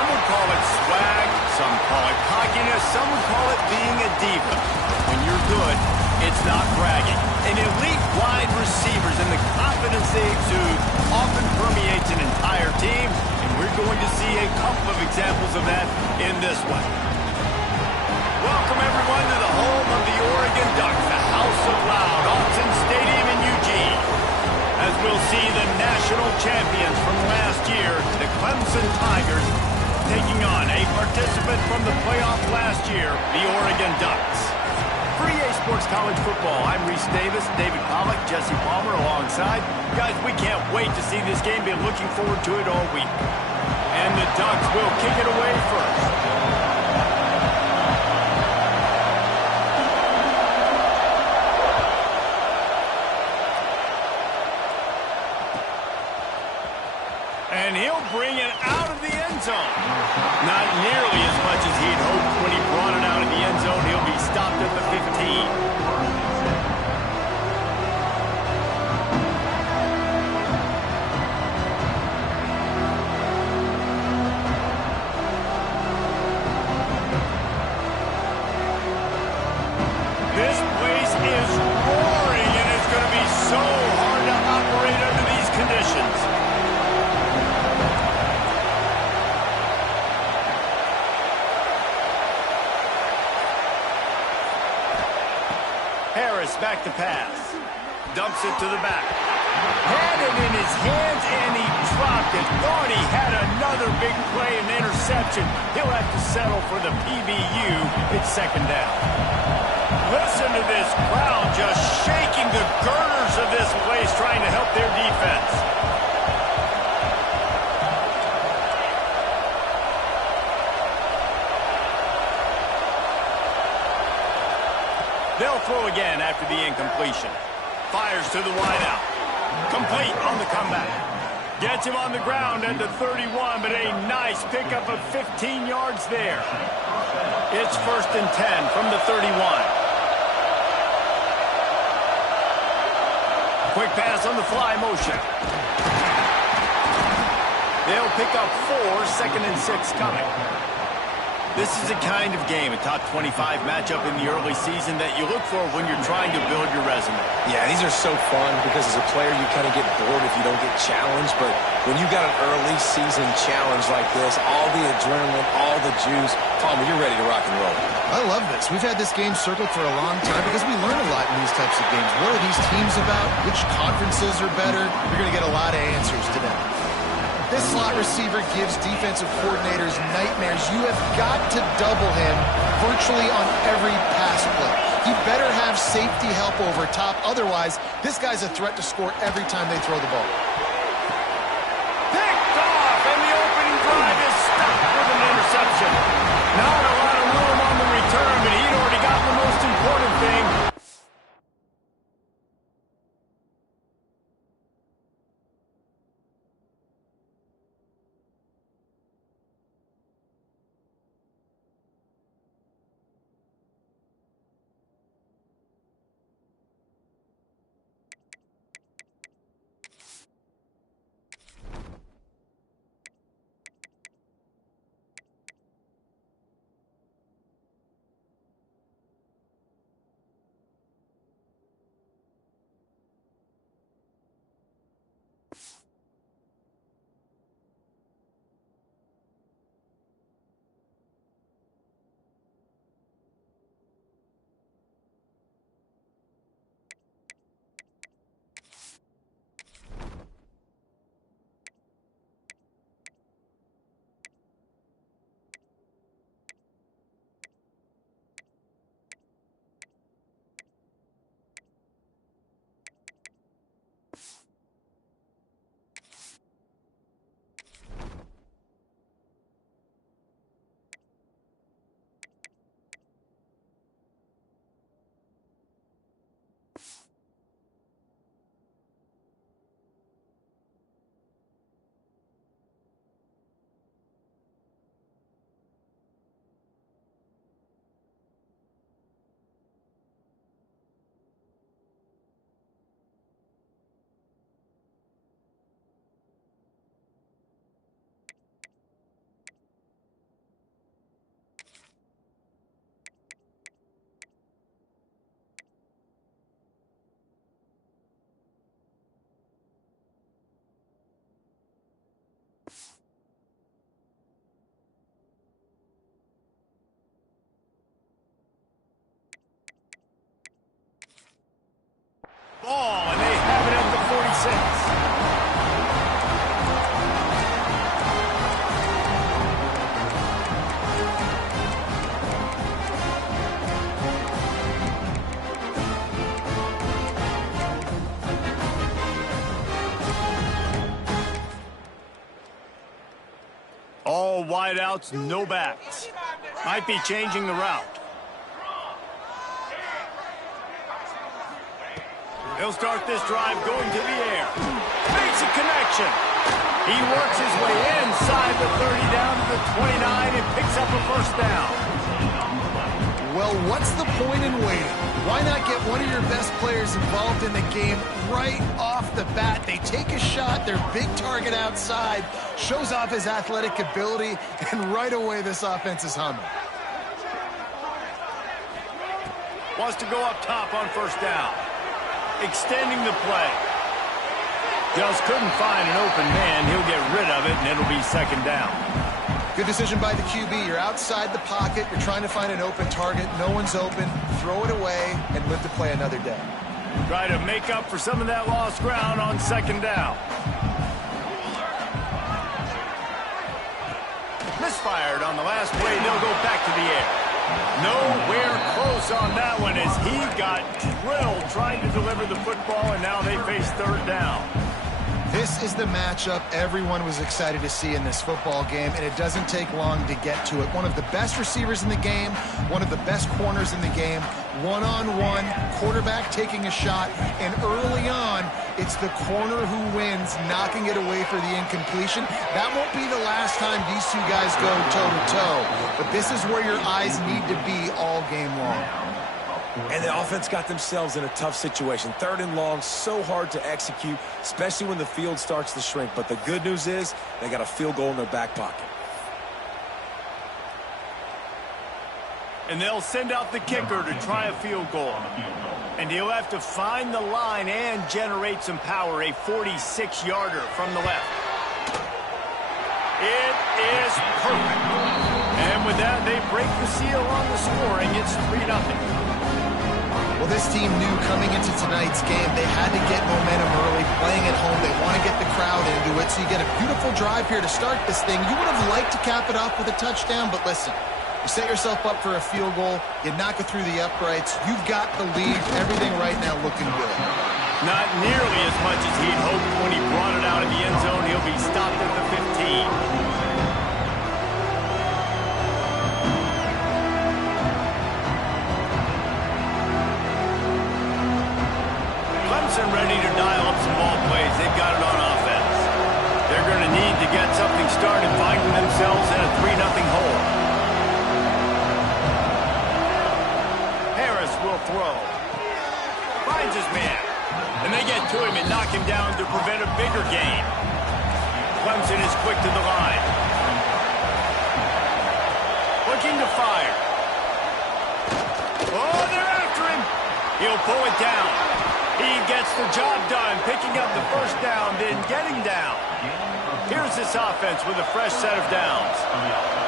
Some would call it swag, some call it cockiness, some would call it being a diva. When you're good, it's not bragging. And elite wide receivers and the confidence they exude often permeates an entire team, and we're going to see a couple of examples of that in this one. Welcome, everyone, to the home of the Oregon Ducks, the House of Loud, Autzen Stadium in Eugene. As we'll see the national champions from last year, the Clemson Tigers, taking on a participant from the playoff last year, the Oregon Ducks. For EA Sports College Football, I'm Reese Davis, David Pollack, Jesse Palmer alongside. Guys, we can't wait to see this game. Been looking forward to it all week. And the Ducks will kick it away first. And he'll bring it out of the end zone. Not nearly as much as he'd hoped when he brought it out of the end zone. He'll be stopped at the 15. This place is roaring, and it's going to be so hard to operate under these conditions. Harris back to pass. Dumps it to the back. Had it in his hands, and he dropped it. Thought he had another big play and interception. He'll have to settle for the PBU. It's second down. Listen to this crowd just shaking the girders of this place, trying to help their defense. They'll throw again after the incompletion. Fires to the wideout. Complete on the comeback. Gets him on the ground at the 31, but a nice pickup of 15 yards there. It's 1st and 10 from the 31. Quick pass on the fly motion. They'll pick up 4, 2nd and 6 coming. This is a kind of game, a top 25 matchup in the early season that you look for when you're trying to build your resume. Yeah, these are so fun because as a player you kind of get bored if you don't get challenged, but when you got an early season challenge like this, all the adrenaline, all the juice, Palmer, you're ready to rock and roll. I love this. We've had this game circled for a long time because we learn a lot in these types of games. What are these teams about? Which conferences are better? You're going to get a lot of answers today. This slot receiver gives defensive coordinators nightmares. You have got to double him virtually on every pass play. He better have safety help over top. Otherwise, this guy's a threat to score every time they throw the ball. Picked off, and the opening drive is stopped with an interception. Not a lot of room on the return, but he'd already gotten the most important thing. Ball, and they have it at the 46. All wideouts, no backs. Might be changing the route. He'll start this drive going to the air. Makes a connection. He works his way inside the 30 down to the 29 and picks up a first down. Well, what's the point in waiting? Why not get one of your best players involved in the game right off the bat? They take a shot, their big target outside, shows off his athletic ability, and right away this offense is humming. Wants to go up top on first down. Extending the play. Just couldn't find an open man. He'll get rid of it, and it'll be second down. Good decision by the QB. You're outside the pocket. You're trying to find an open target. No one's open. Throw it away and live to play another day. Try to make up for some of that lost ground on second down. Misfired on the last play. They'll go back to the air. Nowhere close on that one as he got drilled trying to deliver the football, and now they face third down. This is the matchup everyone was excited to see in this football game, and it doesn't take long to get to it. One of the best receivers in the game, one of the best corners in the game, one-on-one, quarterback taking a shot, and early on, it's the corner who wins, knocking it away for the incompletion. That won't be the last time these two guys go toe-to-toe, but this is where your eyes need to be all game long. And the offense got themselves in a tough situation. Third and long, so hard to execute, especially when the field starts to shrink. But the good news is they got a field goal in their back pocket. And they'll send out the kicker to try a field goal. And he'll have to find the line and generate some power, a 46-yarder from the left. It is perfect. And with that, they break the seal on the scoring. It's 3-0. Well, this team knew coming into tonight's game they had to get momentum early, playing at home. They want to get the crowd into it, so you get a beautiful drive here to start this thing. You would have liked to cap it off with a touchdown, but listen, you set yourself up for a field goal, you knock it through the uprights, you've got the lead, everything right now looking good. Not nearly as much as he'd hoped when he brought it out of the end zone. He'll be stopped at the 15. Ready to dial up some ball plays. They've got it on offense. They're going to need to get something started, finding themselves in a 3-0 hole. Harris will throw. Finds his man. And they get to him and knock him down to prevent a bigger gain. Clemson is quick to the line. Looking to fire. Oh, they're after him. He'll pull it down. He gets the job done, picking up the first down, then getting down. Here's this offense with a fresh set of downs.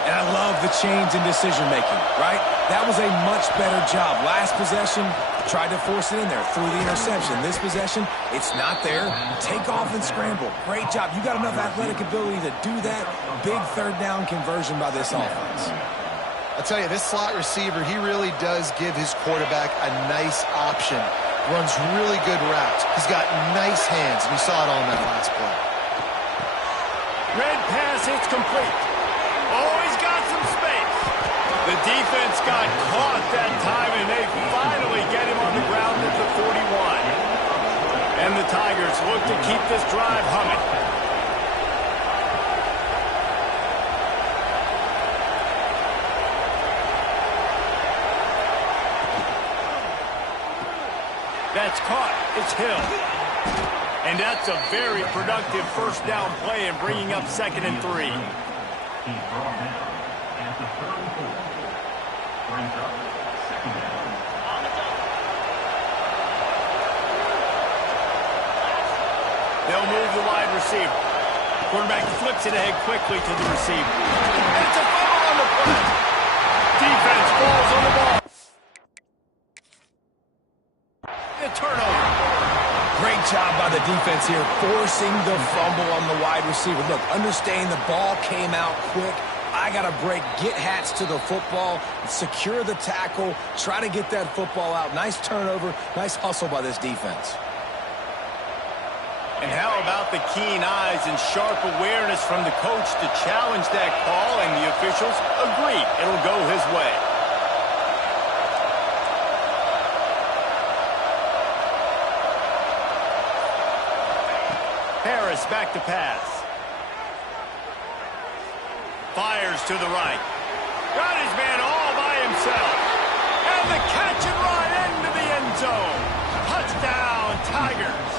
And I love the change in decision-making, right? That was a much better job. Last possession, tried to force it in there, threw the interception. This possession, it's not there. Take off and scramble. Great job. You got enough athletic ability to do that. Big third down conversion by this offense. I'll tell you, this slot receiver, he really does give his quarterback a nice option. Runs really good routes. He's got nice hands, and we saw it all in that last play. Red pass, it's complete. Oh, he's got some space. The defense got caught that time, and they finally get him on the ground at the 41. And the Tigers look to keep this drive humming. That's caught. It's Hill. And that's a very productive first down play and bringing up 2nd and 3. They'll move the wide receiver. Quarterback flips it ahead quickly to the receiver. And it's a fumble on the play. Defense falls on the ball. A turnover. Great job by the defense here, forcing the fumble on the wide receiver. Look, understand the ball came out quick. I got to break, get Hats to the football, secure the tackle, try to get that football out. Nice turnover, nice hustle by this defense. And how about the keen eyes and sharp awareness from the coach to challenge that call, and the officials agree it'll go his way. Harris back to pass. Fires to the right. Got his man all by himself. And the catch and run into the end zone. Touchdown, Tigers.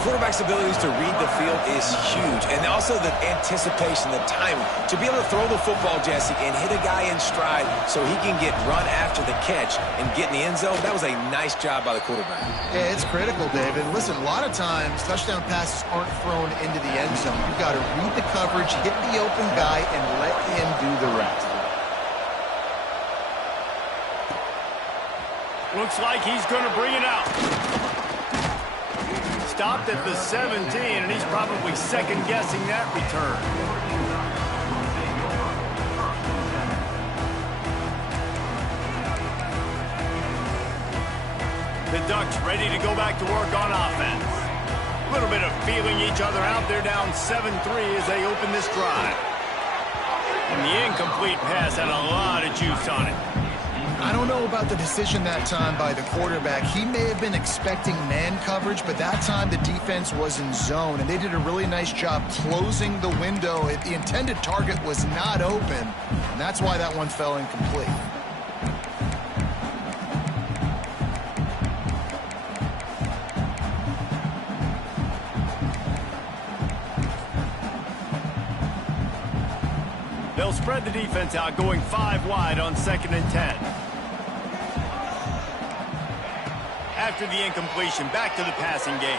Quarterback's abilities to read the field is huge, and also the anticipation, the timing. To be able to throw the football, Jesse, and hit a guy in stride so he can get run after the catch and get in the end zone, that was a nice job by the quarterback. Yeah, it's critical, David. Listen, a lot of times touchdown passes aren't thrown into the end zone. You've got to read the coverage, hit the open guy, and let him do the rest. Looks like he's going to bring it out. Stopped at the 17, and he's probably second-guessing that return. The Ducks ready to go back to work on offense. A little bit of feeling each other out. They're down 7-3 as they open this drive. And the incomplete pass had a lot of juice on it. I don't know about the decision that time by the quarterback. He may have been expecting man coverage, but that time the defense was in zone, and they did a really nice job closing the window. The intended target was not open, and that's why that one fell incomplete. They'll spread the defense out, going 5 wide on 2nd and 10. After the incompletion, back to the passing game.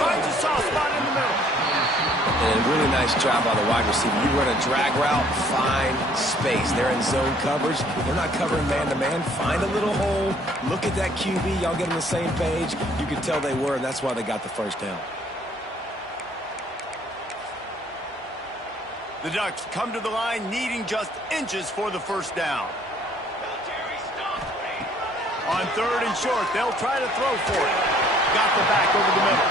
Finds a soft spot in the middle. And a really nice job by the wide receiver. You run a drag route, find space. They're in zone coverage. They're not covering man-to-man. Find a little hole. Look at that QB. Y'all get on the same page. You can tell they were, and that's why they got the first down. The Ducks come to the line needing just inches for the first down. On 3rd and short, they'll try to throw for it. Got the back over the middle.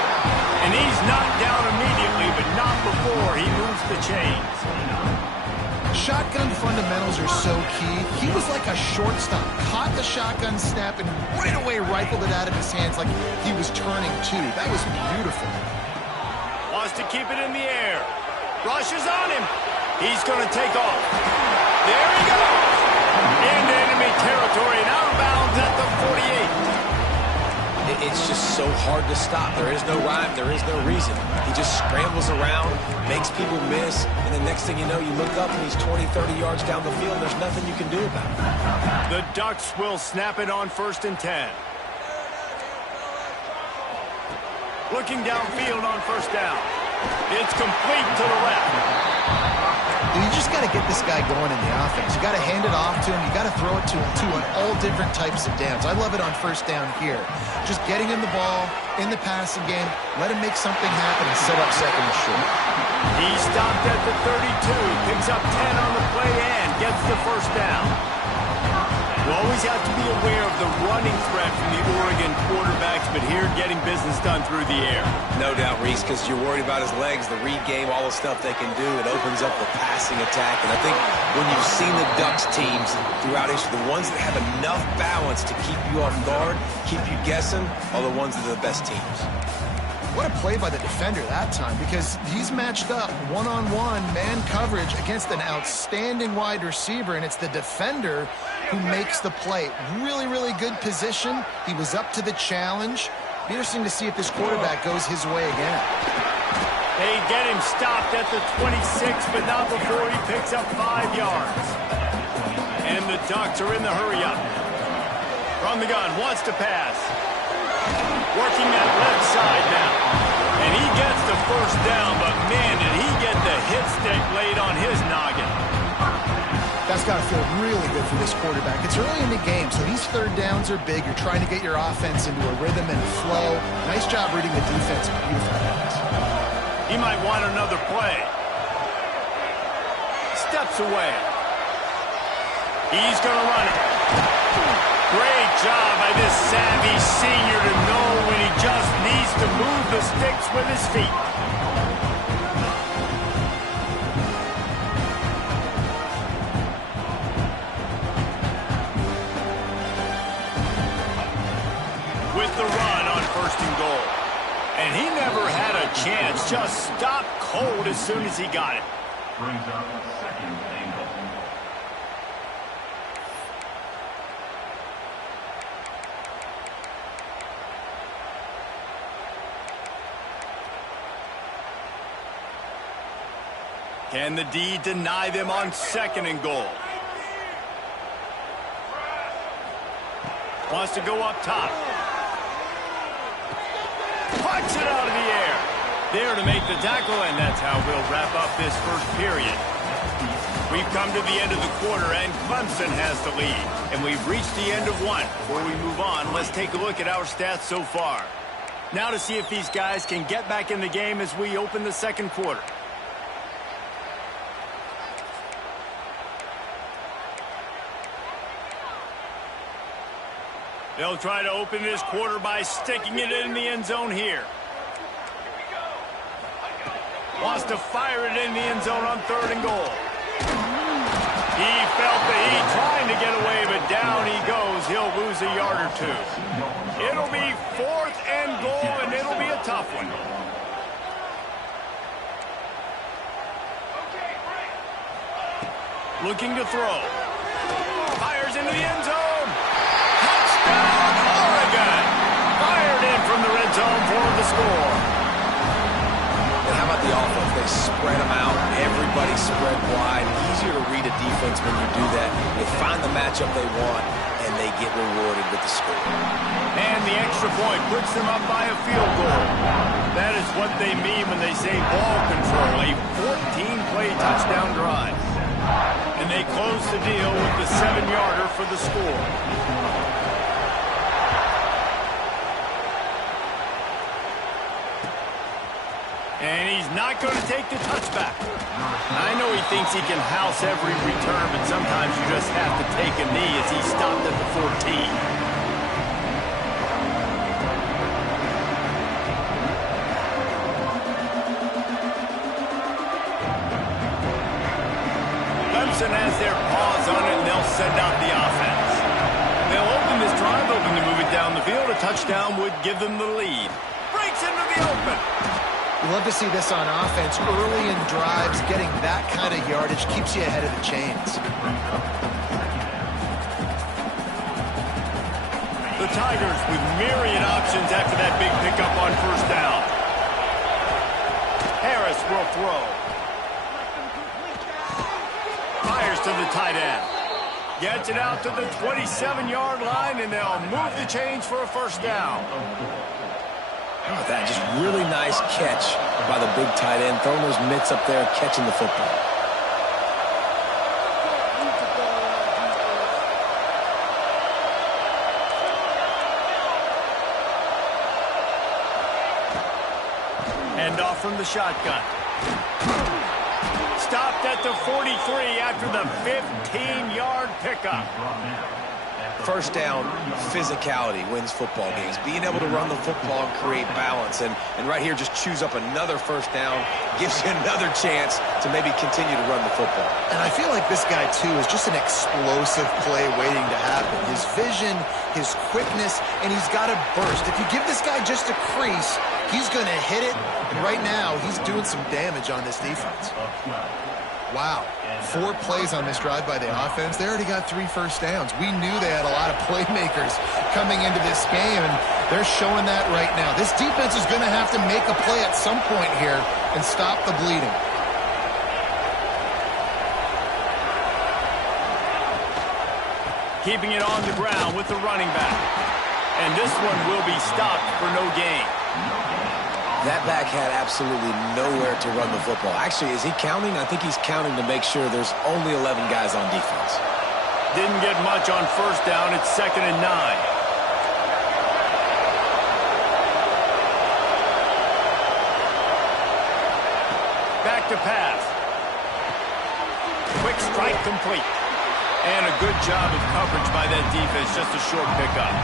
And he's knocked down immediately, but not before he moves the chains. Shotgun fundamentals are so key. He was like a shortstop. Caught the shotgun snap and right away rifled it out of his hands like he was turning two. That was beautiful. Wants to keep it in the air. Rushes on him. He's going to take off. There he goes. Into enemy territory and out of bounds at the 48. It's just so hard to stop. There is no rhyme. There is no reason. He just scrambles around, makes people miss, and the next thing you know, you look up and he's 20, 30 yards down the field. There's nothing you can do about it. The Ducks will snap it on 1st and 10. Looking downfield on 1st down. It's complete to the left. You just got to get this guy going in the offense. You got to hand it off to him. You got to throw it to him on all different types of downs. I love it on 1st down here. Just getting him the ball in the passing game. Let him make something happen and set up 2nd and short. He stopped at the 32, picks up 10 on the play and gets the 1st down. You always have to be aware of the running threat from the Oregon quarterbacks, but here getting business done through the air. No doubt, Reese, because you're worried about his legs, the read game, all the stuff they can do. It opens up the passing attack. And I think when you've seen the Ducks teams throughout history, the ones that have enough balance to keep you off guard, keep you guessing, are the ones that are the best teams. What a play by the defender that time, because he's matched up one-on-one man coverage against an outstanding wide receiver, and it's the defender who makes the play. Really, really good position. He was up to the challenge. Be interesting to see if this quarterback goes his way again. They get him stopped at the 26, but not before he picks up 5 yards. And the Ducks are in the hurry-up. From the gun, wants to pass. Working that left side now. And he gets the first down, but man, did he get the hit stick laid on his noggin. That's got to feel really good for this quarterback. It's early in the game, so these third downs are big. You're trying to get your offense into a rhythm and a flow. Nice job reading the defense. Beautiful pass. He might want another play. Steps away. He's going to run it. Great job by this savvy senior to know when he just needs to move the sticks with his feet. With the run on 1st and goal. And he never had a chance. Just stopped cold as soon as he got it. Brings up 2nd and goal. Can the D deny them on 2nd and goal? Wants to go up top. Punch it out of the air. There to make the tackle, and that's how we'll wrap up this first period. We've come to the end of the quarter, and Clemson has the lead. And we've reached the end of one. Before we move on, let's take a look at our stats so far. Now to see if these guys can get back in the game as we open the 2nd quarter. They'll try to open this quarter by sticking it in the end zone here. Wants to fire it in the end zone on 3rd and goal. He felt the heat trying to get away, but down he goes. He'll lose a yard or two. It'll be 4th and goal, and it'll be a tough one. Looking to throw. Fires into the end zone. Touchdown, Oregon! Fired in from the red zone for the score. And how about the offense? They spread them out. Everybody spread wide. Easier to read a defense when you do that. They find the matchup they want, and they get rewarded with the score. And the extra point puts them up by a field goal. That is what they mean when they say ball control. A 14-play touchdown drive. And they close the deal with the 7-yarder for the score. And he's not going to take the touchback. I know he thinks he can house every return, but sometimes you just have to take a knee as he stopped at the 14. Clemson has their paws on it, and they'll send out the offense. They'll open this drive, hoping to move it down the field. A touchdown would give them the lead. Breaks into the open. We love to see this on offense. Early in drives, getting that kind of yardage keeps you ahead of the chains. The Tigers with myriad options after that big pickup on 1st down. Harris will throw. Fires to the tight end. Gets it out to the 27-yard line, and they'll move the chains for a 1st down. How about that? Just really nice catch by the big tight end, throwing those mitts up there, catching the football. Hand off from the shotgun. Stopped at the 43 after the 15-yard pickup. 1st down, physicality wins football games. Being able to run the football and create balance. And right here, just choose up another 1st down, gives you another chance to maybe continue to run the football. And I feel like this guy, too, is just an explosive play waiting to happen. His vision, his quickness, and he's got a burst. If you give this guy just a crease, he's going to hit it. And right now, he's doing some damage on this defense. Wow. 4 plays on this drive by the offense. They already got 3 first downs. We knew they had a lot of playmakers coming into this game, and they're showing that right now. This defense is going to have to make a play at some point here and stop the bleeding. Keeping it on the ground with the running back. And this one will be stopped for no gain. That back had absolutely nowhere to run the football. Actually, is he counting? I think he's counting to make sure there's only 11 guys on defense. Didn't get much on first down. It's 2nd and 9. Back to pass. Quick strike complete. And a good job of coverage by that defense. Just a short pickup.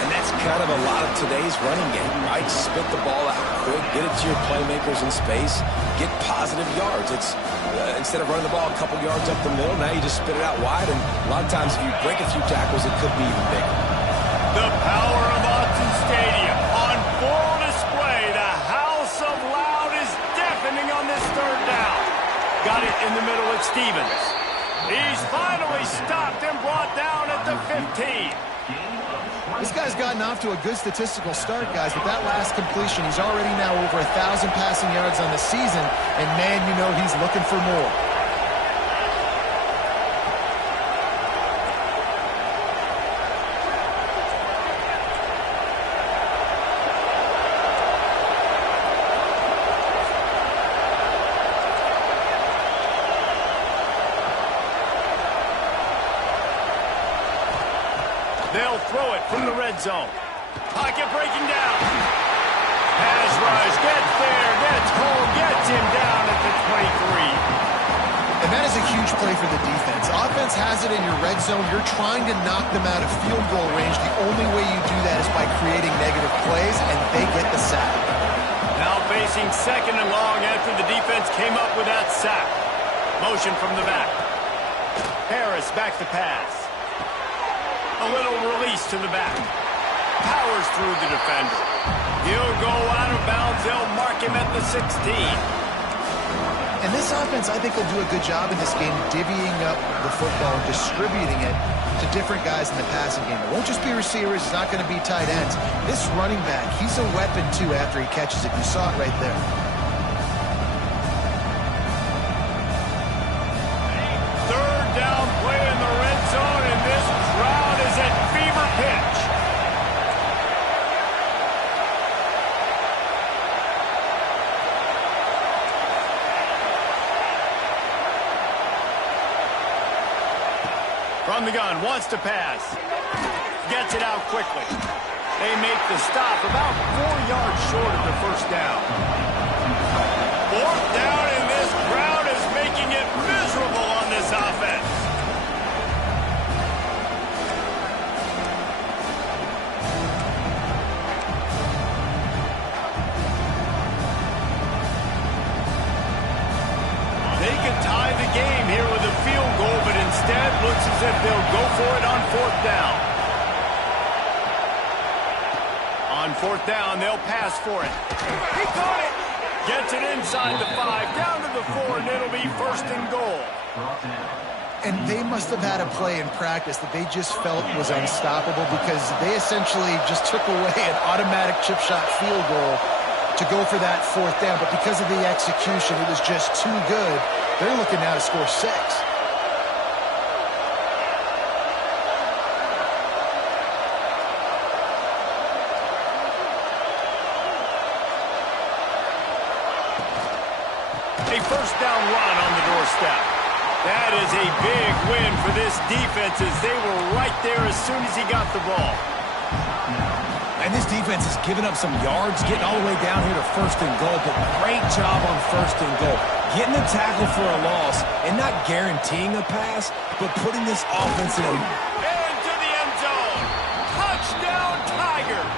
And that's kind of a lot of today's running game, right? Spit the ball out quick, get it to your playmakers in space, get positive yards. It's instead of running the ball a couple yards up the middle, now you just spit it out wide, and a lot of times if you break a few tackles, it could be even bigger. The power of Autzen Stadium on full display. The house of loud is deafening on this 3rd down. Got it in the middle with Stevens. He's finally stopped and brought down at the 15. This guy's gotten off to a good statistical start, guys, but that last completion, he's already now over 1,000 passing yards on the season, and man, you know he's looking for more. They'll throw it from the red zone. Pocket breaking down. Pass rush, gets there, gets home, gets him down at the 23. And that is a huge play for the defense. Offense has it in your red zone. You're trying to knock them out of field goal range. The only way you do that is by creating negative plays, and they get the sack. Now facing 2nd and long after the defense came up with that sack. Motion from the back. Harris back to pass. A little release to the back. Powers through the defender. He'll go out of bounds. They'll mark him at the 16. And this offense, I think, will do a good job in this game divvying up the football and distributing it to different guys in the passing game. It won't just be receivers. It's not going to be tight ends. This running back, he's a weapon, too, after he catches it. You saw it right there. Third down play in the red zone, and this crowd is at fever pitch. From the gun, wants to pass. Gets it out quickly. They make the stop about 4 yards short of the first down. 4th down, and this crowd is making it miserable on this offense. They could tie the game here with a field goal, but instead looks as if they'll go for it on 4th down. On 4th down, they'll pass for it. He caught it! Gets it inside the 5, down to the 4, and it'll be 1st and goal. And they must have had a play in practice that they just felt was unstoppable because they essentially just took away an automatic chip shot field goal to go for that 4th down. But because of the execution, it was just too good. They're looking now to score 6. A 1st down run on the doorstep. That is a big win for this defense as they were right there as soon as he got the ball. And this defense has given up some yards, getting all the way down here to 1st and goal, but great job on 1st and goal. Getting the tackle for a loss and not guaranteeing a pass, but putting this offense in a... Into the end zone. Touchdown, Tigers.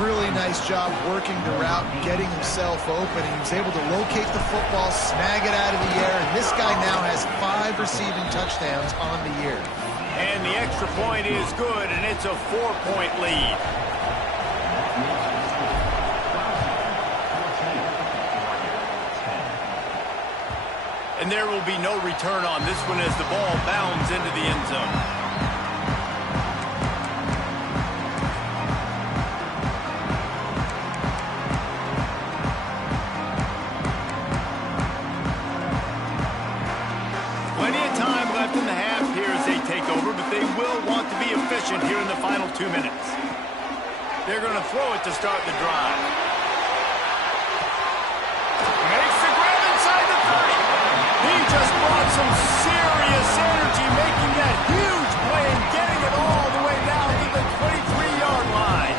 Really nice job working the route and getting himself open. He was able to locate the football, snag it out of the air, and this guy now has 5 receiving touchdowns on the year. And the extra point is good, and it's a 4-point lead. And there will be no return on this one as the ball bounds into the end zone. Here as they take over, but they will want to be efficient here in the final 2 minutes. They're going to throw it to start the drive. Makes the grab inside the 30. He just brought some serious energy, making that huge play and getting it all the way down to the 23-yard line.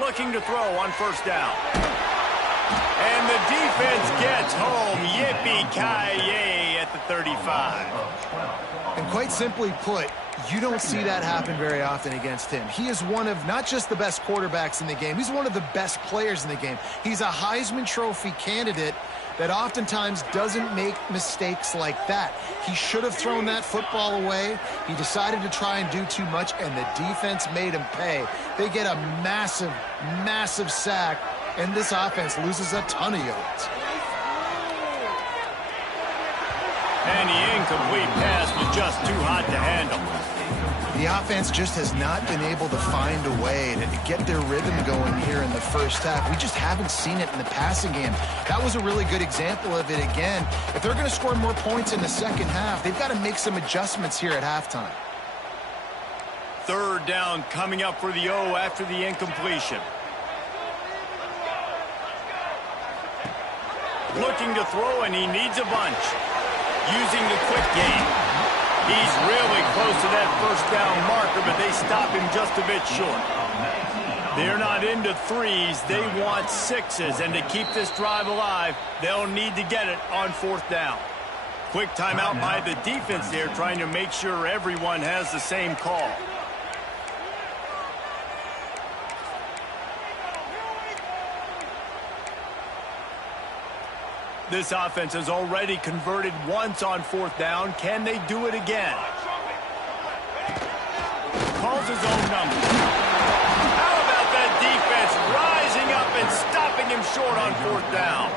Looking to throw on first down. And the defense gets home. Yippee-ki-yay at the 35. And quite simply put, you don't see that happen very often against him. He is one of not just the best quarterbacks in the game, he's one of the best players in the game. He's a Heisman Trophy candidate that oftentimes doesn't make mistakes like that. He should have thrown that football away. He decided to try and do too much, and the defense made him pay. They get a massive, massive sack, and this offense loses a ton of yards. And the incomplete pass was just too hot to handle. The offense just has not been able to find a way to get their rhythm going here in the first half. We just haven't seen it in the passing game. That was a really good example of it again. If they're going to score more points in the second half, they've got to make some adjustments here at halftime. Third down coming up for the O after the incompletion. Looking to throw, and he needs a bunch. Using the quick game. He's really close to that first down marker, but they stop him just a bit short. They're not into threes. They want sixes, and to keep this drive alive, they'll need to get it on fourth down. Quick timeout by the defense there, trying to make sure everyone has the same call. This offense has already converted once on fourth down. Can they do it again? Calls his own number. How about that defense rising up and stopping him short on fourth down?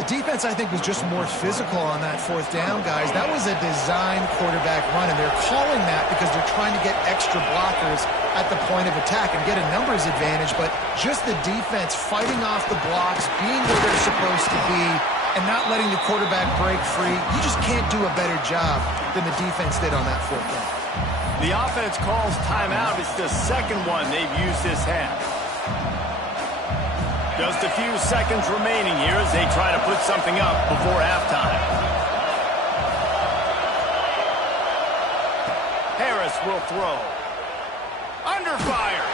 The defense, I think, was just more physical on that fourth down, guys. That was a design quarterback run, and they're calling that because they're trying to get extra blockers at the point of attack and get a numbers advantage, but just the defense fighting off the blocks, being where they're supposed to be, and not letting the quarterback break free. You just can't do a better job than the defense did on that fourth down. The offense calls timeout. It's the second one they've used this half. Just a few seconds remaining here as they try to put something up before halftime. Harris will throw. Under fire.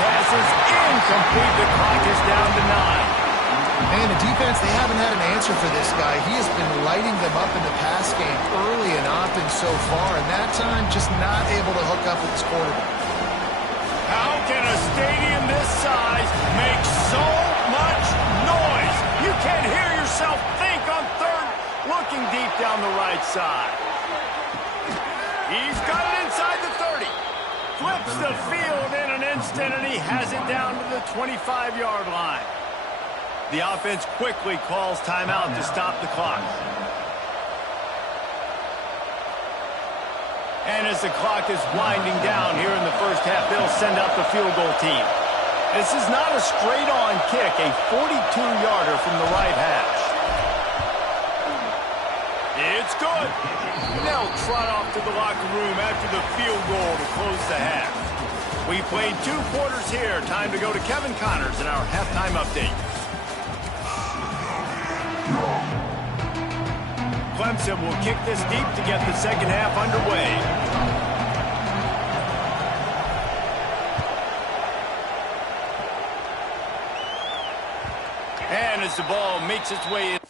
Pass is incomplete. The clock is down to 9. Man, the defense, they haven't had an answer for this guy. He has been lighting them up in the pass game early and often so far, and that time just not able to hook up with his quarterback. How can a stadium this size make so much noise? You can't hear yourself think on third, looking deep down the right side. He's got it inside the 30. Flips the field in an instant, and he has it down to the 25-yard line. The offense quickly calls timeout to stop the clock. And as the clock is winding down here in the first half, they'll send out the field goal team. This is not a straight-on kick, a 42-yarder from the right hash. It's good. They'll trot off to the locker room after the field goal to close the half. We played 2 quarters here. Time to go to Kevin Connors in our halftime update. Clemson will kick this deep to get the second half underway. And as the ball makes its way in.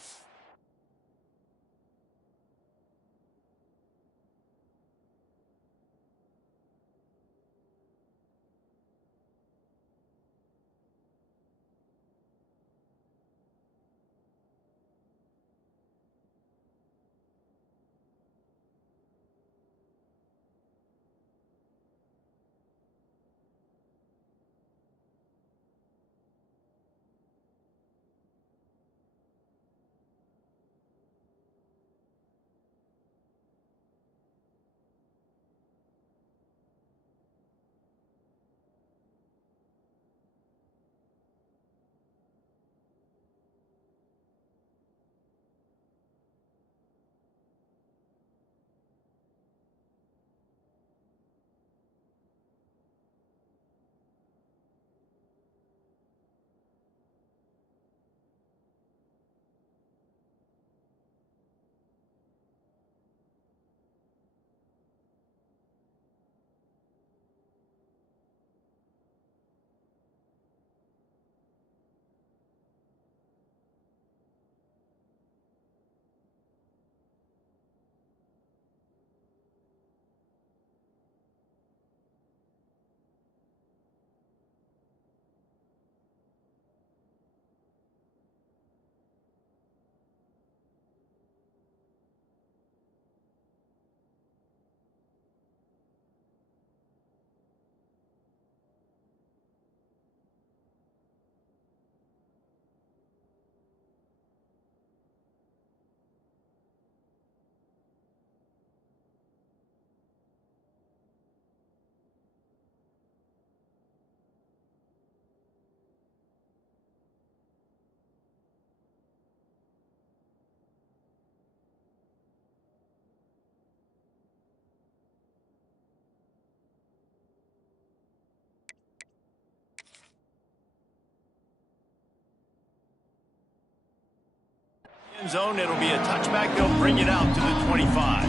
zone. It'll be a touchback. They'll bring it out to the 25.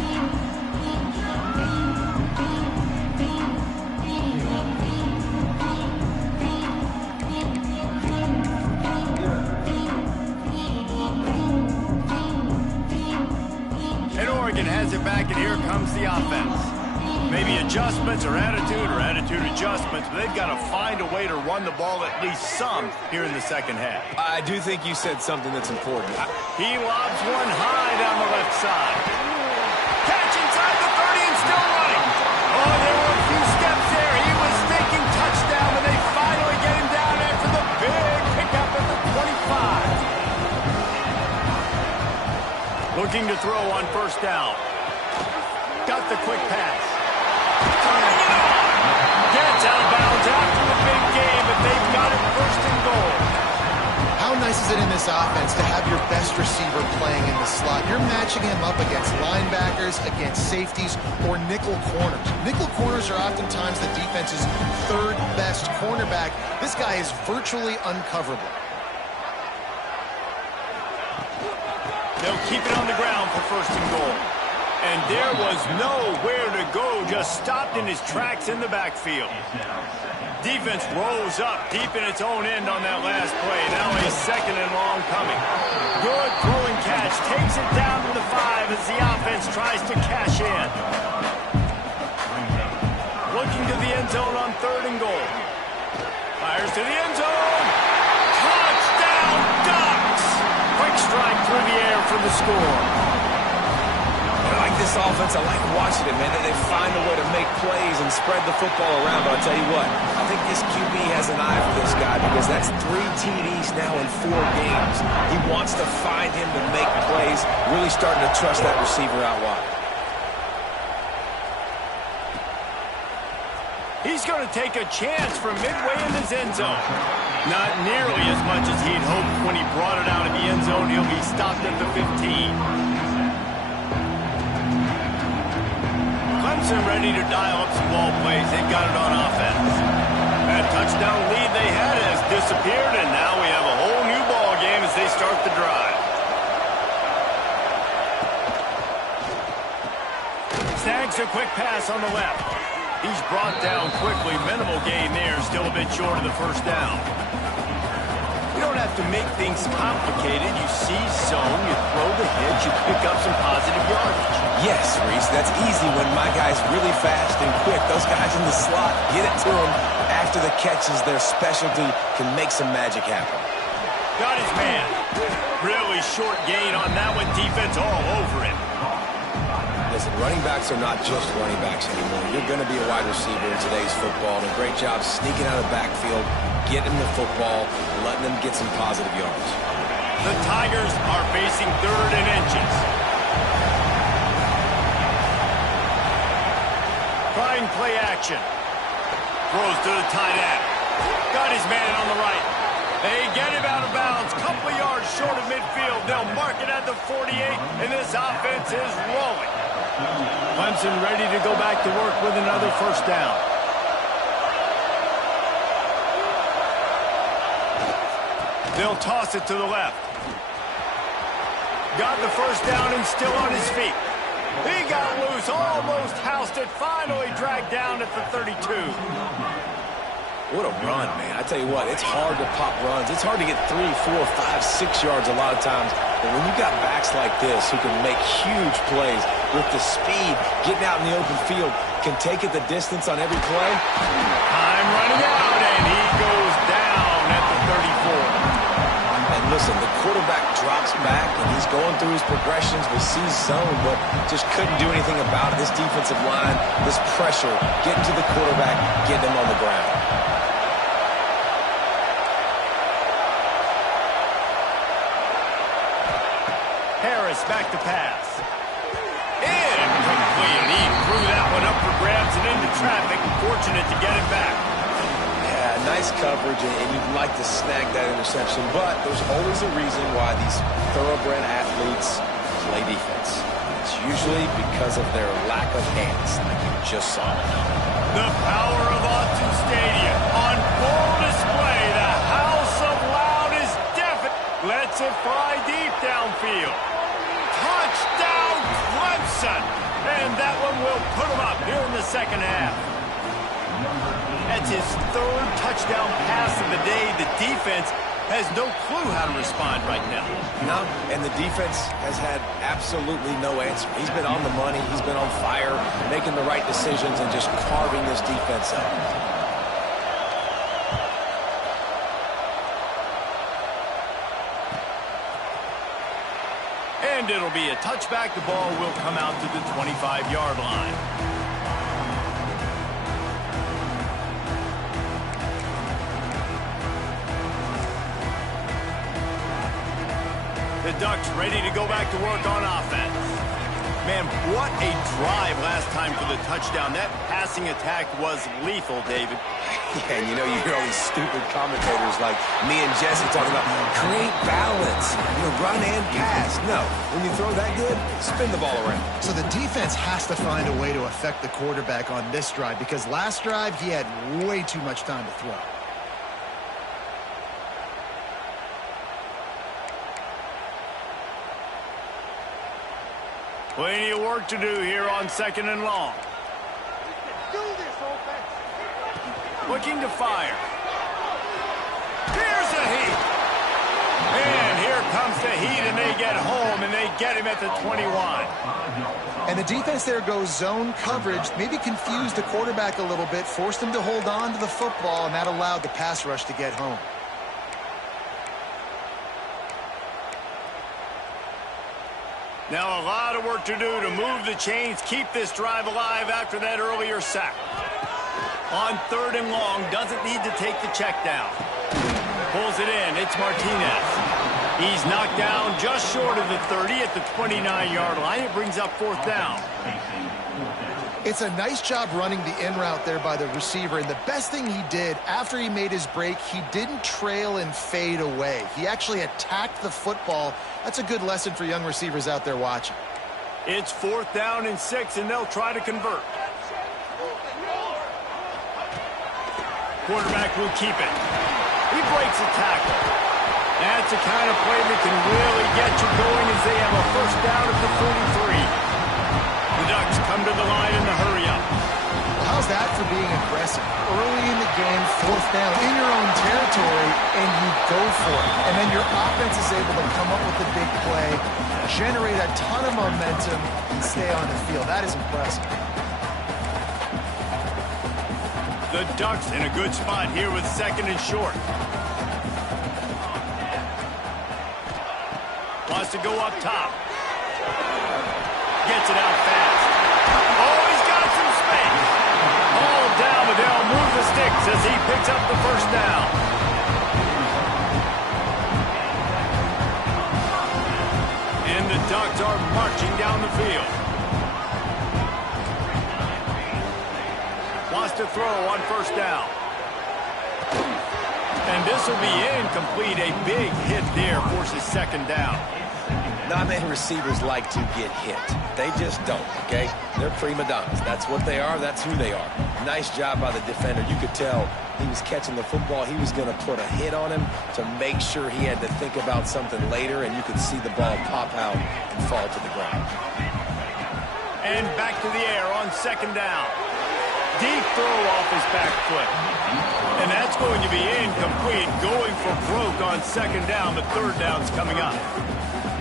And Oregon has it back, and here comes the offense. Maybe adjustments or attitude adjustments, but they've got to find a way to run the ball at least some here in the second half. I do think you said something that's important. He lobs one high down the left side. Catch inside the 30 and still running. Oh, there were a few steps there. He was thinking touchdown, and they finally get him down after the big pickup at the 25. Looking to throw on first down. Got the quick pass. Gets out of bounds after the big game, but they've got it first and goal. How nice is it in this offense to have your best receiver playing in the slot? You're matching him up against linebackers, against safeties, or nickel corners. Nickel corners are oftentimes the defense's third best cornerback. This guy is virtually uncoverable. They'll keep it on the ground for first and goal. And there was nowhere to go, just stopped in his tracks in the backfield. Defense rose up deep in its own end on that last play. Now a second and long coming. Good throwing catch, takes it down to the 5 as the offense tries to cash in. Looking to the end zone on third and goal. Fires to the end zone. Touchdown, Ducks! Quick strike through the air for the score. I like this offense. I like watching it, man. They find a way to make plays and spread the football around. But I'll tell you what, I think this QB has an eye for this guy because that's 3 TDs now in 4 games. He wants to find him to make plays, really starting to trust that receiver out wide. He's going to take a chance from midway in his end zone. Not nearly as much as he'd hoped when he brought it out of the end zone. He'll be stopped at the 15. Clemson ready to dial up some ball plays. They've got it on offense. That touchdown lead they had has disappeared, and now we have a whole new ball game as they start the drive. Snags a quick pass on the left. He's brought down quickly. Minimal gain there. Still a bit short of the first down. You don't have to make things complicated. You see zone, you throw the hitch, you pick up some positive yardage. Yes, Reese, that's easy when my guy's really fast and quick. Those guys in the slot, get it to them after the catches. Their specialty can make some magic happen. Got his man. Really short gain on that one. Defense all over him. Listen, running backs are not just running backs anymore. You're going to be a wide receiver in today's football. And a great job sneaking out of the backfield, getting the football, letting them get some positive yards. The Tigers are facing third and inches. Trying play action. Throws to the tight end. Got his man on the right. They get him out of bounds. Couple of yards short of midfield. They'll mark it at the 48, and this offense is rolling. Clemson ready to go back to work with another first down. They'll toss it to the left. Got the first down and still on his feet. He got loose, almost housed it, finally dragged down at the 32. What a run, man. I tell you what, it's hard to pop runs. It's hard to get 3, 4, 5, 6 yards a lot of times. But when you've got backs like this who can make huge plays with the speed, getting out in the open field, can take it the distance on every play. Time running out, and he goes down at the 34. And listen, the quarterback drops back, and he's going through his progressions. We see zone, but just couldn't do anything about it. This defensive line, this pressure, getting to the quarterback, getting him on the ground. Harris back to pass. Incomplete. He threw that one up for grabs and into traffic. Fortunate to get it back. Yeah, nice coverage, and you'd like to snag that interception, but there's always a reason why these thoroughbred athletes play defense. It's usually because of their lack of hands, like you just saw. The power of Autzen Stadium on full display. The house of loud is deafening. Lets it fly deep downfield. Touchdown, Clemson! And that one will put him up here in the second half. That's his third touchdown pass of the day. The defense has no clue how to respond right now. No, and the defense has had absolutely no answer. He's been on the money. He's been on fire, making the right decisions and just carving this defense up. And it'll be a touchback. The ball will come out to the 25-yard line. The Ducks ready to go back to work on offense. Man, what a drive last time for the touchdown. That passing attack was lethal, David. Yeah, and you know, you hear all these stupid commentators like me and Jesse talking about create balance, run and pass. No, when you throw that good, spin the ball around. So the defense has to find a way to affect the quarterback on this drive because last drive he had way too much time to throw. Plenty of work to do here on second and long. Looking to fire. Here's the heat. And here comes the heat, and they get home, and they get him at the 21. And the defense there goes zone coverage, maybe confused the quarterback a little bit, forced him to hold on to the football, and that allowed the pass rush to get home. Now a lot of work to do to move the chains, keep this drive alive after that earlier sack. On third and long, doesn't need to take the check down. Pulls it in, it's Martinez. He's knocked down just short of the 30 at the 29-yard line. It brings up fourth down. It's a nice job running the in route there by the receiver, and the best thing he did after he made his break, he didn't trail and fade away. He actually attacked the football. That's a good lesson for young receivers out there watching. It's fourth down and 6, and they'll try to convert. Quarterback will keep it. He breaks a tackle. That's the kind of play that can really get you going as they have a first down at the 43. The Ducks come to the line in the hurry-up. Well, how's that for being aggressive? Early in the game, fourth down, in your own territory, and you go for it. And then your offense is able to come up with the big play, generate a ton of momentum, and stay on the field. That is impressive. The Ducks in a good spot here with second and short. Wants to go up top. Gets it out fast. Oh, he's got some space. All down, but they'll move the sticks as he picks up the first down. And the Ducks are marching down the field. Wants to throw on first down. And this will be incomplete. A big hit there forces second down. Not many receivers like to get hit. They just don't, okay? They're prima donnas. That's what they are. That's who they are. Nice job by the defender. You could tell he was catching the football. He was going to put a hit on him to make sure he had to think about something later, and you could see the ball pop out and fall to the ground. And back to the air on second down. Deep throw off his back foot. And that's going to be incomplete. Going for broke on second down. The third down's coming up.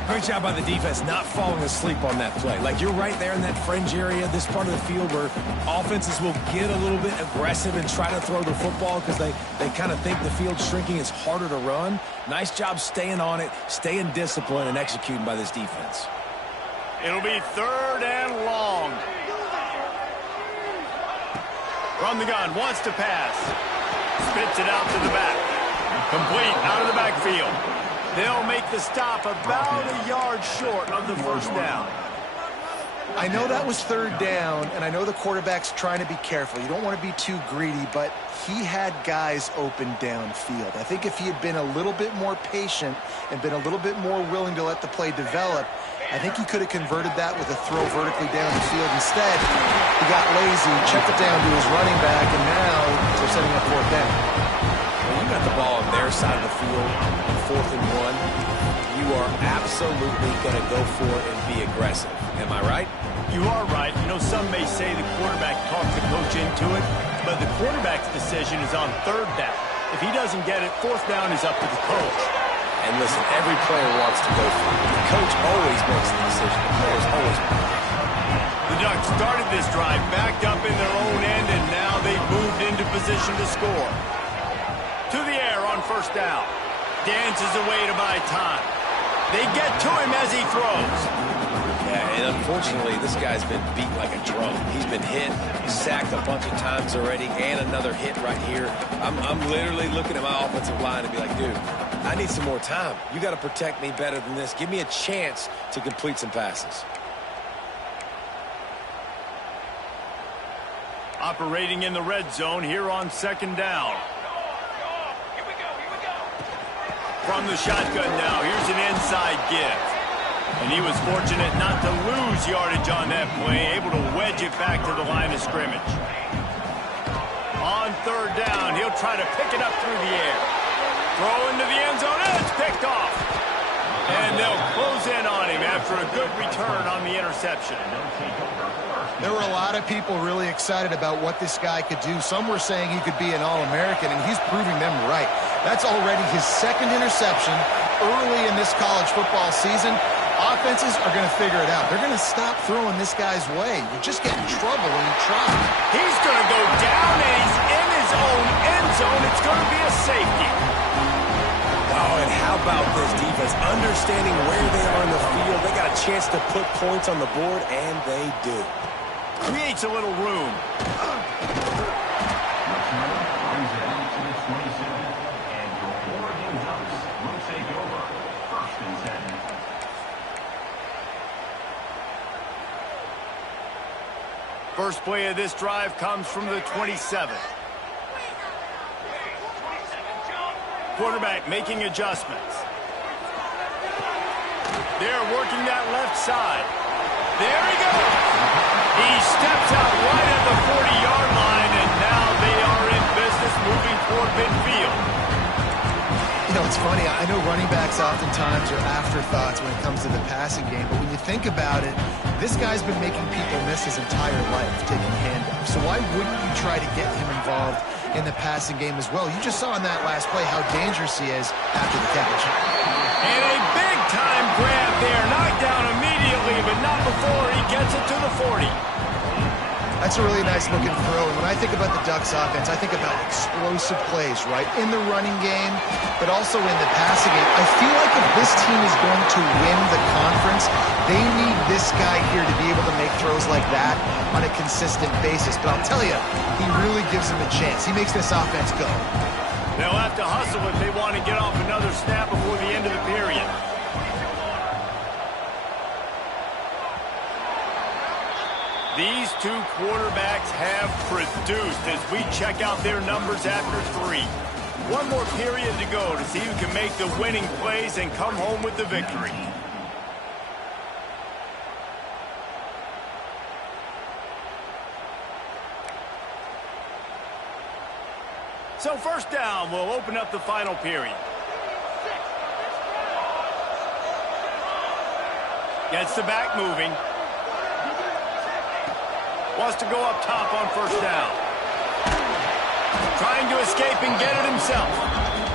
Great job by the defense not falling asleep on that play. Like, you're right there in that fringe area, this part of the field where offenses will get a little bit aggressive and try to throw the football because they kind of think the field's shrinking. It's harder to run. Nice job staying on it, staying disciplined, and executing by this defense. It'll be third and long. From the gun, wants to pass. Spits it out to the back. Complete out of the backfield. They'll make the stop about a yard short of the first down. I know that was third down, and I know the quarterback's trying to be careful. You don't want to be too greedy, but he had guys open downfield. I think if he had been a little bit more patient and been a little bit more willing to let the play develop, I think he could have converted that with a throw vertically down the field. Instead, he got lazy, checked it down to his running back, and now they're setting up fourth down. Well, you got the ball on their side of the field, 4th and 1. you are absolutely going to go for it and be aggressive. Am I right? You are right. You know, some may say the quarterback talked the coach into it, but the quarterback's decision is on third down. If he doesn't get it, fourth down is up to the coach. And listen, every player wants to go for it. The coach always makes the decision. The players always make it. The Ducks started this drive backed up in their own end, and now they've moved into position to score. To the air on first down. Dances away to buy time. They get to him as he throws. Yeah, and unfortunately, this guy's been beat like a drum. He's been hit, sacked a bunch of times already, and another hit right here. I'm literally looking at my offensive line and be like, dude, I need some more time. You got to protect me better than this. Give me a chance to complete some passes. Operating in the red zone here on second down. From the shotgun now, here's an inside give. And he was fortunate not to lose yardage on that play, able to wedge it back to the line of scrimmage. On third down, he'll try to pick it up through the air. Throw into the end zone, and it's picked off. And they'll close in on him after a good return on the interception. There were a lot of people really excited about what this guy could do. Some were saying he could be an All-American, and he's proving them right. That's already his second interception early in this college football season. Offenses are going to figure it out. They're going to stop throwing this guy's way. You just get in trouble when you try. He's going to go down, and he's in his own end zone. It's going to be a safety. Oh, and how about this defense? Understanding where they are in the field. They got a chance to put points on the board, and they do. Creates a little room. First play of this drive comes from the 27. Quarterback making adjustments. They're working that left side. There he goes. He steps out right at the 40-yard line, and now they are in business moving toward midfield. You know, it's funny. I know running backs oftentimes are afterthoughts when it comes to the passing game, but when you think about it, this guy's been making people miss his entire life taking handoffs. So why wouldn't you try to get him involved in the passing game as well? You just saw in that last play how dangerous he is after the catch. And a big-time grab there. Knocked down immediately, but not before he gets it to the 40. That's a really nice-looking throw. And when I think about the Ducks offense, I think about explosive plays, right? In the running game, but also in the passing game. I feel like if this team is going to win the conference, they need this guy here to be able to make throws like that on a consistent basis. But I'll tell you, he really gives them a chance. He makes this offense go. They'll have to hustle if they want to get off another snap before the end of the period. These two quarterbacks have produced as we check out their numbers after 3. One more period to go to see who can make the winning plays and come home with the victory. So first down will open up the final period. Gets the back moving. Wants to go up top on first down. Trying to escape and get it himself.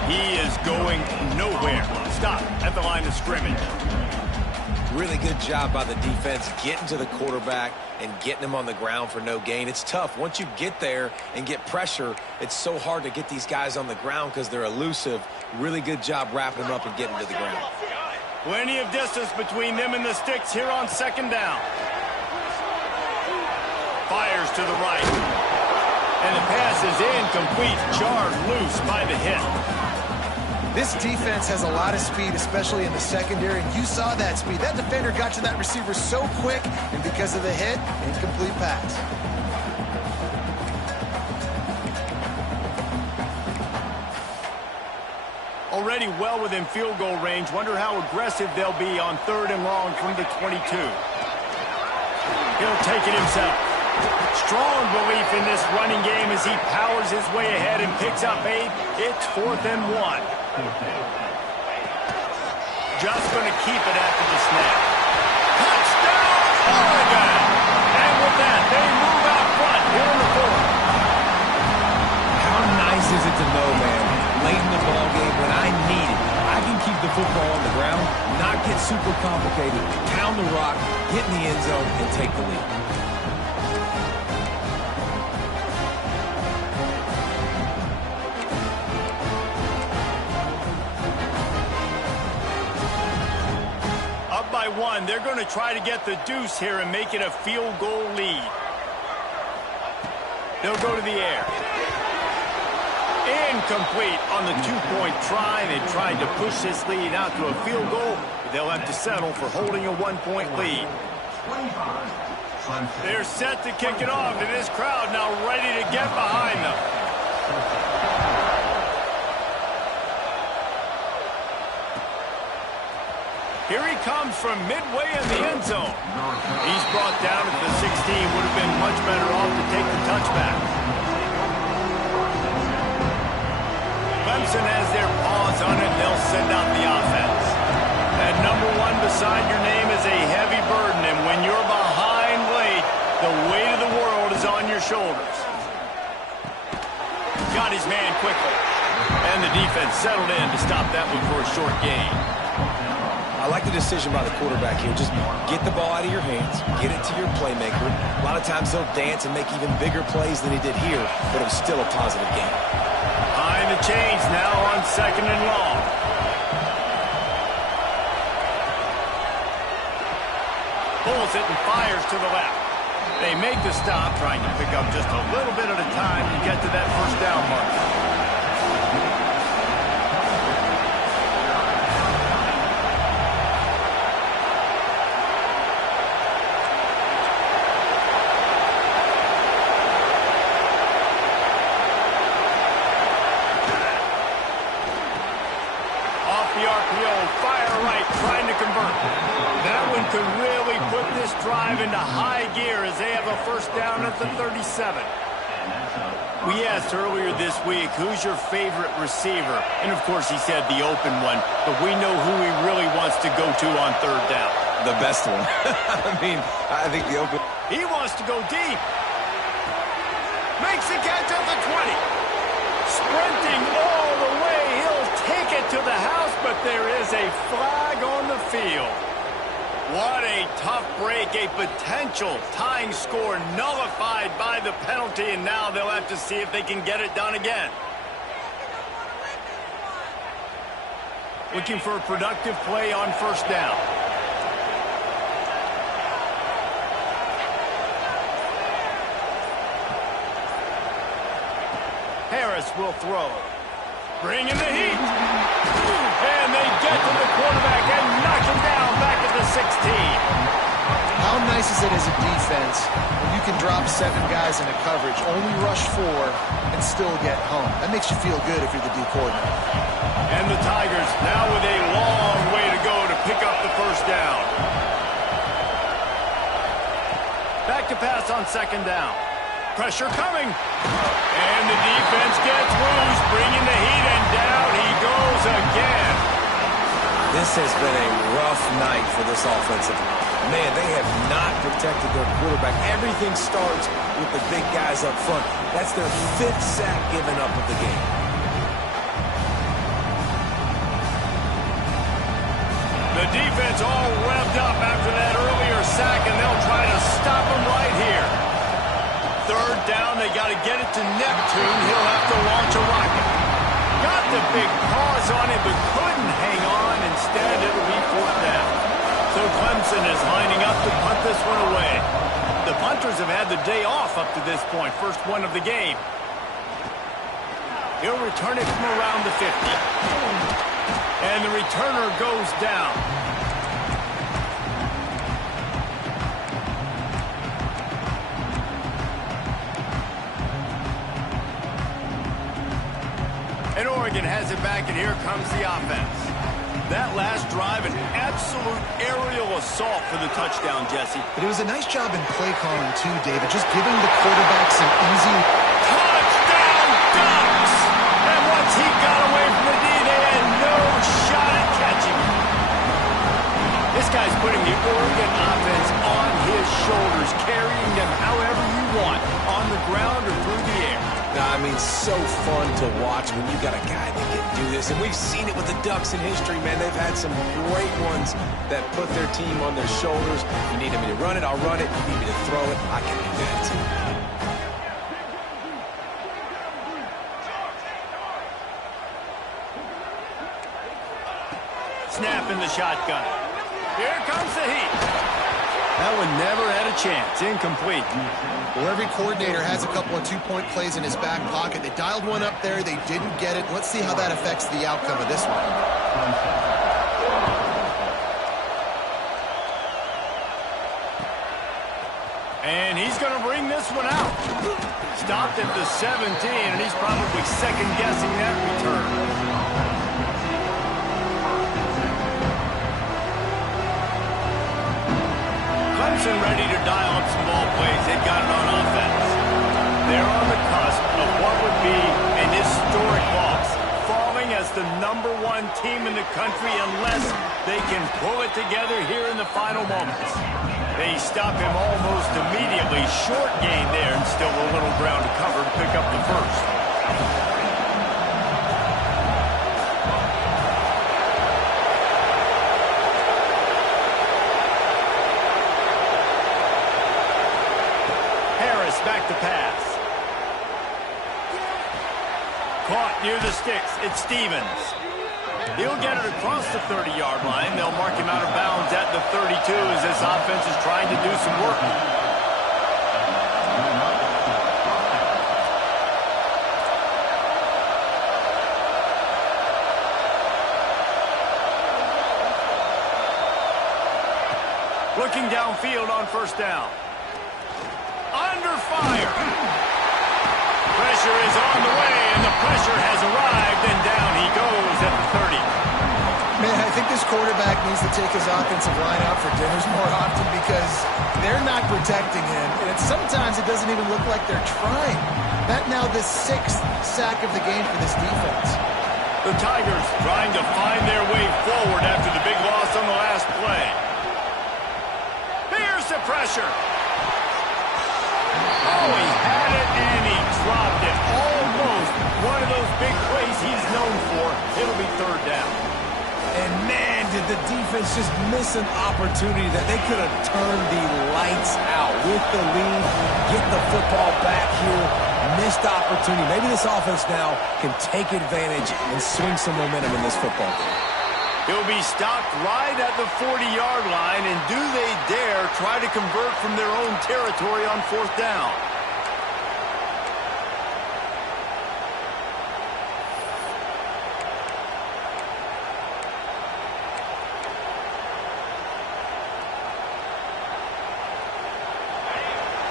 He is going nowhere. Stop at the line of scrimmage. Really good job by the defense getting to the quarterback and getting him on the ground for no gain. It's tough. Once you get there and get pressure, it's so hard to get these guys on the ground because they're elusive. Really good job wrapping them up and getting to the ground. Plenty of distance between them and the sticks here on second down. Fires to the right. And the pass is incomplete, jarred loose by the hit. This defense has a lot of speed, especially in the secondary, and you saw that speed. That defender got to that receiver so quick, and because of the hit, incomplete pass. Already well within field goal range. Wonder how aggressive they'll be on third and long from the 22. He'll take it himself. Strong belief in this running game as he powers his way ahead and picks up 8. It's 4th and 1. just going to keep it after the snap. Touchdown, Oregon! And with that, they move out front here in the fourth. How nice is it to know, man, late in the ball game when I need it, I can keep the football on the ground, not get super complicated, pound the rock, get in the end zone, and take the lead. Up by one, they're going to try to get the deuce here and make it a field goal lead. They'll go to the air. Incomplete on the two-point try. They tried to push this lead out to a field goal, but they'll have to settle for holding a one-point lead. They're set to kick it off, and this crowd now ready to get behind them. Here he comes from midway in the end zone. He's brought down at the 16. Would have been much better off to take the touchback. Clemson has their paws on it. They'll send out the offense. That number one beside your name is a heavy burden, and when you're behind late, the weight of the world is on your shoulders. Got his man quickly. And the defense settled in to stop that one for a short gain. I like the decision by the quarterback here. Just get the ball out of your hands, get it to your playmaker. A lot of times he'll dance and make even bigger plays than he did here, but it was still a positive game. Behind the chains now on 2nd and long. Pulls it and fires to the left. They make the stop, trying to pick up just a little bit at a time to get to that first down mark. Could really put this drive into high gear as they have a first down at the 37. We asked earlier this week, who's your favorite receiver? And of course he said the open one, but we know who he really wants to go to on 3rd down. The best one. I think the open... He wants to go deep. Makes the catch at the 20. Sprinting all the way, he'll take it to the house, but there is a flag on the field. What a tough break, a potential tying score nullified by the penalty, and now they'll have to see if they can get it done again. Looking for a productive play on 1st down. Harris will throw. Bringing the heat. And they get to the quarterback and knock him down back at the 16. How nice is it as a defense when you can drop 7 guys into coverage, only rush 4, and still get home? That makes you feel good if you're the D coordinator. And the Tigers now with a long way to go to pick up the first down. Back to pass on 2nd down. Pressure coming. And the defense gets loose, bringing the heat, and down he goes again. This has been a rough night for this offensive line. Man, they have not protected their quarterback. Everything starts with the big guys up front. That's their 5th sack given up of the game. The defense all revved up after that earlier sack, and they'll try to stop him right here. 3rd down, they got to get it to Neptune. He'll have to launch a rocket. Got the big paws on it, but couldn't hang on. Instead, it'll be 4th down. So Clemson is lining up to punt this one away. The punters have had the day off up to this point. First one of the game. He'll return it from around the 50. And the returner goes down. And Oregon has it back, and here comes the offense. That last drive, an absolute aerial assault for the touchdown, Jesse. But it was a nice job in play calling, too, David. Just giving the quarterback some easy... Touchdown, Ducks! And once he got away from the D, they had no shot at catching him. mean, so fun to watch when you got a guy that can do this. And we've seen it with the Ducks in history, man. They've had some great ones that put their team on their shoulders. You need me to run it, I'll run it. You need me to throw it, I can do that too. Snap in the shotgun. Here comes the heat. That one never had a chance. Incomplete. Well, every coordinator has a couple of two-point plays in his back pocket. They dialed one up there. They didn't get it. Let's see how that affects the outcome of this one. And he's going to bring this one out. Stopped at the 17, and he's probably second-guessing that return. Clemson ready to dial up some ball plays. They've got it on offense. They're on the cusp of what would be an historic loss, falling as the #1 team in the country unless they can pull it together here in the final moments. They stop him almost immediately. Short gain there, and still a little ground to cover to pick up the first. Back to pass. Caught near the sticks. It's Stevens. He'll get it across the 30-yard line. They'll mark him out of bounds at the 32 as this offense is trying to do some work. Looking downfield on first down. Under fire. Pressure is on the way, and the pressure has arrived, and down he goes at the 30. Man, I think this quarterback needs to take his offensive line out for dinners more often because they're not protecting him, and sometimes it doesn't even look like they're trying. That now the 6th sack of the game for this defense. The Tigers trying to find their way forward after the big loss on the last play. Here's the pressure. Oh, he had it, and he dropped it. Almost one of those big plays he's known for. It'll be third down. And, man, did the defense just miss an opportunity that they could have turned the lights out with the lead, get the football back here. Missed opportunity. Maybe this offense now can take advantage and swing some momentum in this football game. He'll be stopped right at the 40-yard line, and do they dare try to convert from their own territory on fourth down?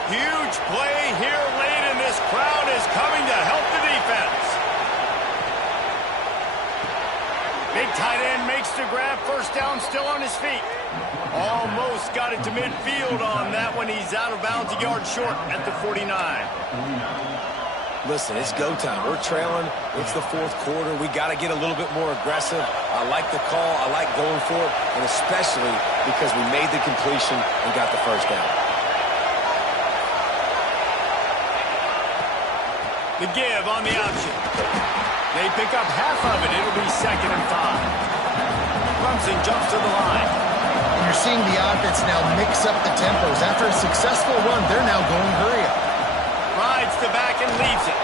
Huge play here late, and this crowd is coming to help the defense. Big tight end makes the grab. First down, still on his feet. Almost got it to midfield on that one. He's out of bounds, a yard short at the 49. Listen, it's go time. We're trailing. It's the fourth quarter. We got to get a little bit more aggressive. I like the call. I like going for it, and especially because we made the completion and got the first down. The give on the option. They pick up half of it. It'll be 2nd and 5. Clemson jumps to the line. And you're seeing the offense now mix up the tempos. After a successful run, they're now going hurry up. Rides the back and leaves it.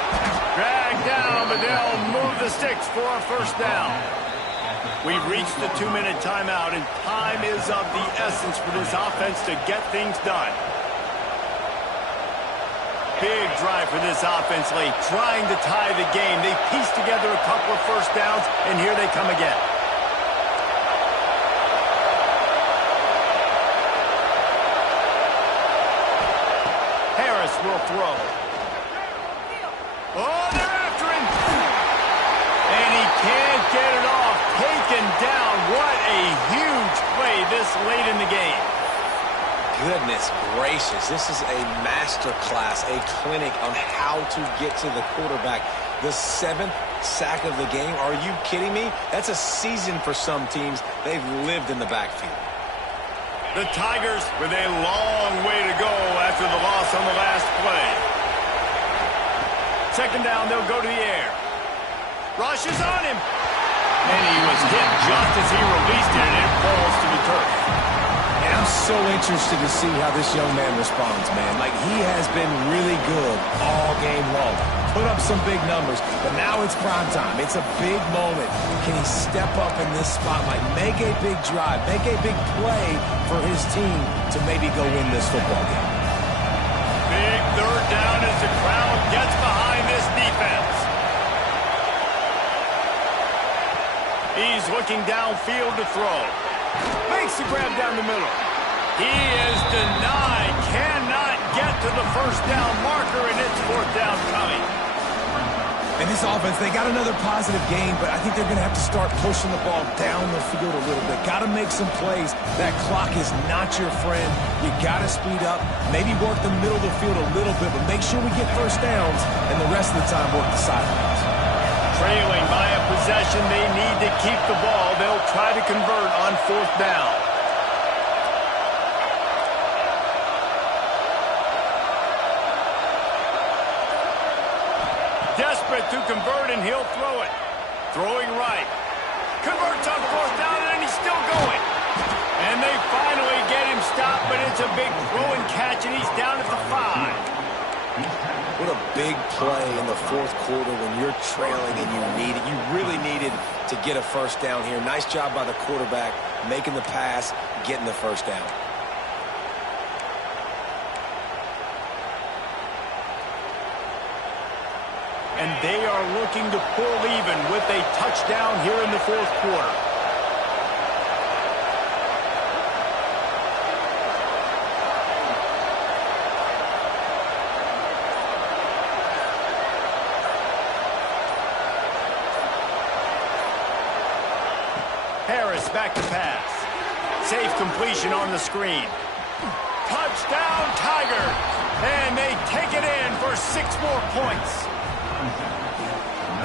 Dragged down, but they'll move the sticks for a first down. We've reached the 2-minute timeout, and time is of the essence for this offense to get things done. Big drive for this offense late, trying to tie the game. They pieced together a couple of first downs, and here they come again. Harris will throw. Oh, they're after him. And he can't get it off. Taken down. What a huge play this late in the game. Goodness gracious, this is a master class, a clinic on how to get to the quarterback. The 7th sack of the game, are you kidding me? That's a season for some teams. They've lived in the backfield. The Tigers with a long way to go after the loss on the last play. Second down, they'll go to the air. Rushes on him. And he was hit just as he released it, and it falls to the turf. And I'm so interested to see how this young man responds, man. Like, he has been really good all game long. Put up some big numbers, but now it's prime time. It's a big moment. Can he step up in this spotlight, make a big drive, make a big play for his team to maybe go win this football game? Big third down as the crowd gets behind this defense. He's looking downfield to throw. Makes the grab down the middle. He is denied. Cannot get to the first down marker, and it's fourth down coming. And this offense, they got another positive game, but I think they're going to have to start pushing the ball down the field a little bit. Got to make some plays. That clock is not your friend. You got to speed up, maybe work the middle of the field a little bit, but make sure we get first downs, and the rest of the time work the sidelines. Trailing by a possession, they need to keep the ball. They'll try to convert on fourth down. Desperate to convert, and he'll throw it. Throwing right. Converts on fourth down, and he's still going. And they finally get him stopped, but it's a big throw and catch, and he's down at the 5. What a big play in the fourth quarter when you're trailing and you really needed to get a first down here. Nice job by the quarterback, making the pass, getting the first down. And they are looking to pull even with a touchdown here in the fourth quarter. Harris back to pass. Safe completion on the screen. Touchdown, Tigers! And they take it in for 6 more points.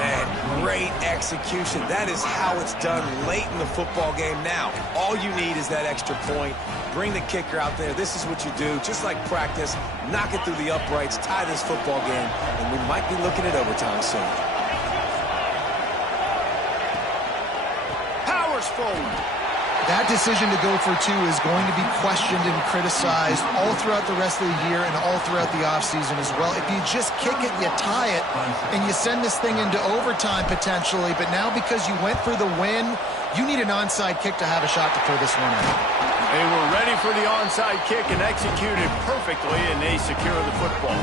Man, great execution. That is how it's done late in the football game now. All you need is that extra point. Bring the kicker out there. This is what you do. Just like practice, knock it through the uprights, tie this football game, and we might be looking at overtime soon. Powers forward. That decision to go for 2 is going to be questioned and criticized all throughout the rest of the year and all throughout the offseason as well. If you just kick it, you tie it, and you send this thing into overtime potentially, but now because you went for the win, you need an onside kick to have a shot to pull this one out. They were ready for the onside kick and executed perfectly, and they secure the football.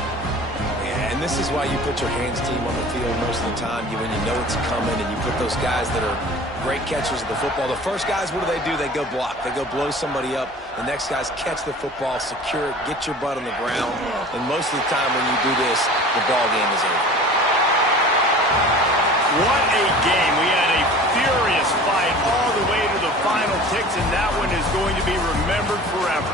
And this is why you put your hands team on the field most of the time. When you know it's coming, and you put those guys that are great catchers of the football. The first guys, what do? They go block. They go blow somebody up. The next guys catch the football, secure it, get your butt on the ground. And most of the time when you do this, the ball game is over. What a game. We had a furious fight all the way to the final ticks, and that one is going to be remembered forever.